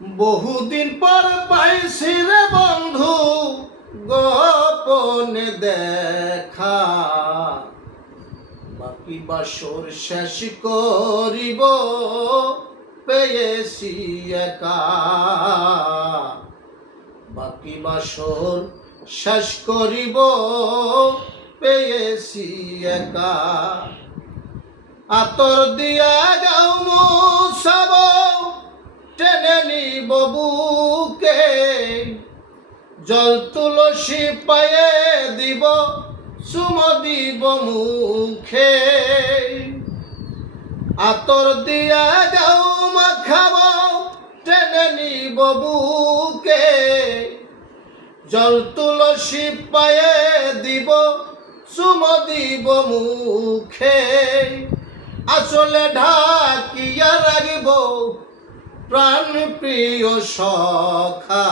বহুদিন পর পাইছি রে বন্ধু গোপনে দেখা, বাকি বাসর শেষ করিব পেয়েছি একা। বাকি বাসর শেষ করিব পেয়েছি একা। আতর দিয়া গাও মুছাব টেনে নিব বুকে, জল তুলসী পায়ে দিব চুমো দিব মুখে। আতর দিয়া গাও মাখাব টেনে নিব বুকে, জল তুলসী পায়ে দিব চুমো দিব মুখে। আসলে ঢাকিয়া রাখিব প্রাণ প্রিয় সখা,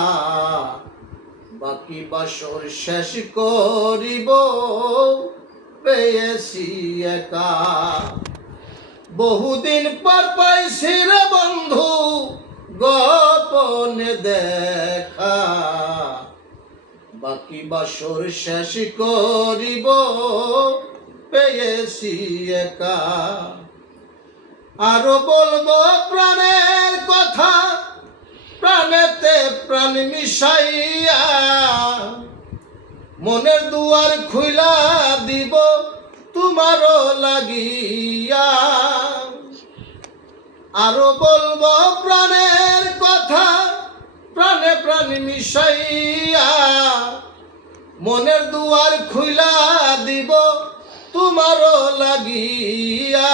বাকি বাসর শেষ করিব পেয়েছি একা। বহুদিন পর পাইছি রে বন্ধু গোপনে দেখা, বাকি বাসর শেষ করিব পেয়েছি একা। আরো বলবো প্রাণের কথা প্রাণেতে প্রাণ মিশাইয়া, মনের দুয়ার খুইলা দিব তোমারও লাগিয়া। আরো বলবো প্রাণের কথা প্রাণে প্রাণ মিশাইয়া, মনের দুয়ার খুইলা দিব তোমারও লাগিয়া।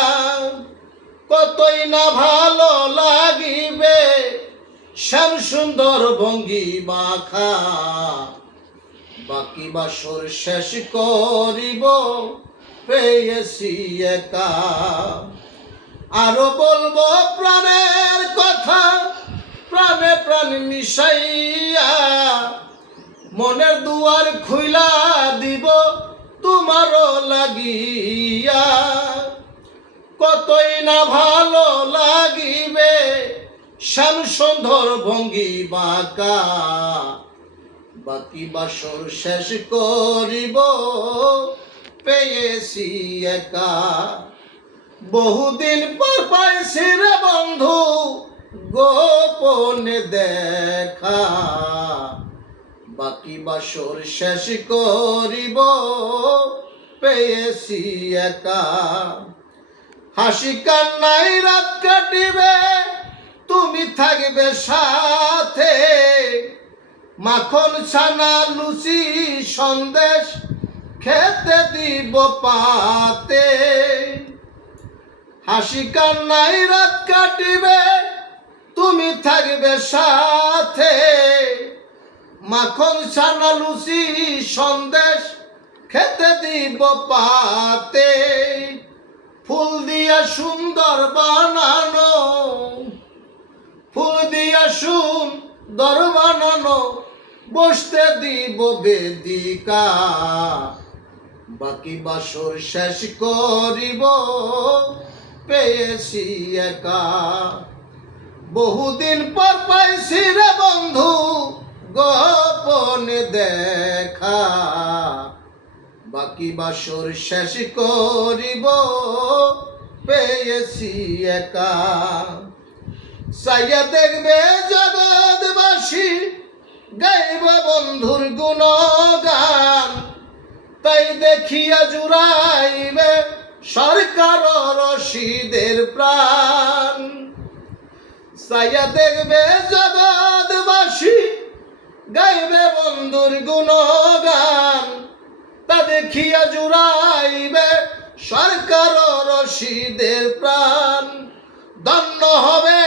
কতই না ভালো লাগিবে শ্যাম সুন্দর ভঙ্গি মাখা, বাকি বাসর শেষ করিব পেয়েছি একা। আরো বলবো প্রাণের কথা প্রাণে প্রাণ মিশাইয়া, মনের দুয়ার খুইলা দিব তোমারও লাগিয়া। কতই না ভালো লাগিবে শ্যাম সুন্দর ভঙ্গি বাঁকা, বাকি বাসর শেষ করিব পেয়েছি একা। বহুদিন পর পাইছি রে বন্ধু গোপনে দেখা, বাকি বাসর শেষ করিব পেয়েছি একা। হাসি কান্নাই রাত কাটিবে তুমি থাকবে সাথে, মাখন ছানা লুচি সন্দেশ খেতে দিব পাতে। হাসি কান্নাই রাত কাটিবে তুমি থাকবে সাথে, মাখন ছানা লুচি সন্দেশ খেতে দিব পাতে। ফুল দিয়া সুন্দর বানানো, ফুল দিয়া সুন্দর বানানো বসতে দিব বেদিকা, বাকি বাসর শেষ করিব পেয়েছি একা। বহুদিন পর পাইছি রে বন্ধু গোপনে দেখা, বাকি বাসর শেষ করিব পেয়েছি একা। চাইয়া দেখবে জগৎবাসী গাইব বন্ধুর গুণগান, তাই দেখিয়া জুড়াইবে সরকার রশিদের প্রাণ। চাইয়া দেখবে জগৎবাসী গাইবে বন্ধুর গুণগান, তা দেখিয়া জুড়াইবে সরকার রশিদের প্রাণ। ধন্য হবে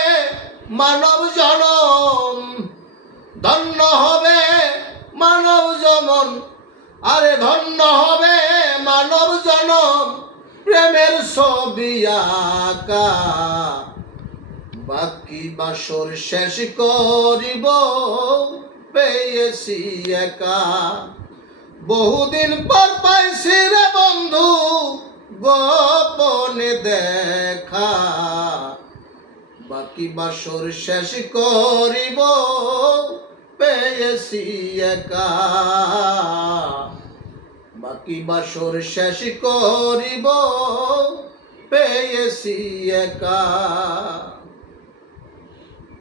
মানব জনম, ধন্য হবে মানব জনম, আরে ধন্য হবে মানব জনম প্রেমের ছবি আঁকা, বাকি বাসর শেষ করিব পেয়েছি একা। বহুদিন পর পাইছি রে বন্ধু গোপনে দেখা, বাকি বাসর শেষ করিব পেয়েছি একা, বাকি বাসর শেষ করিব পেয়েছি একা।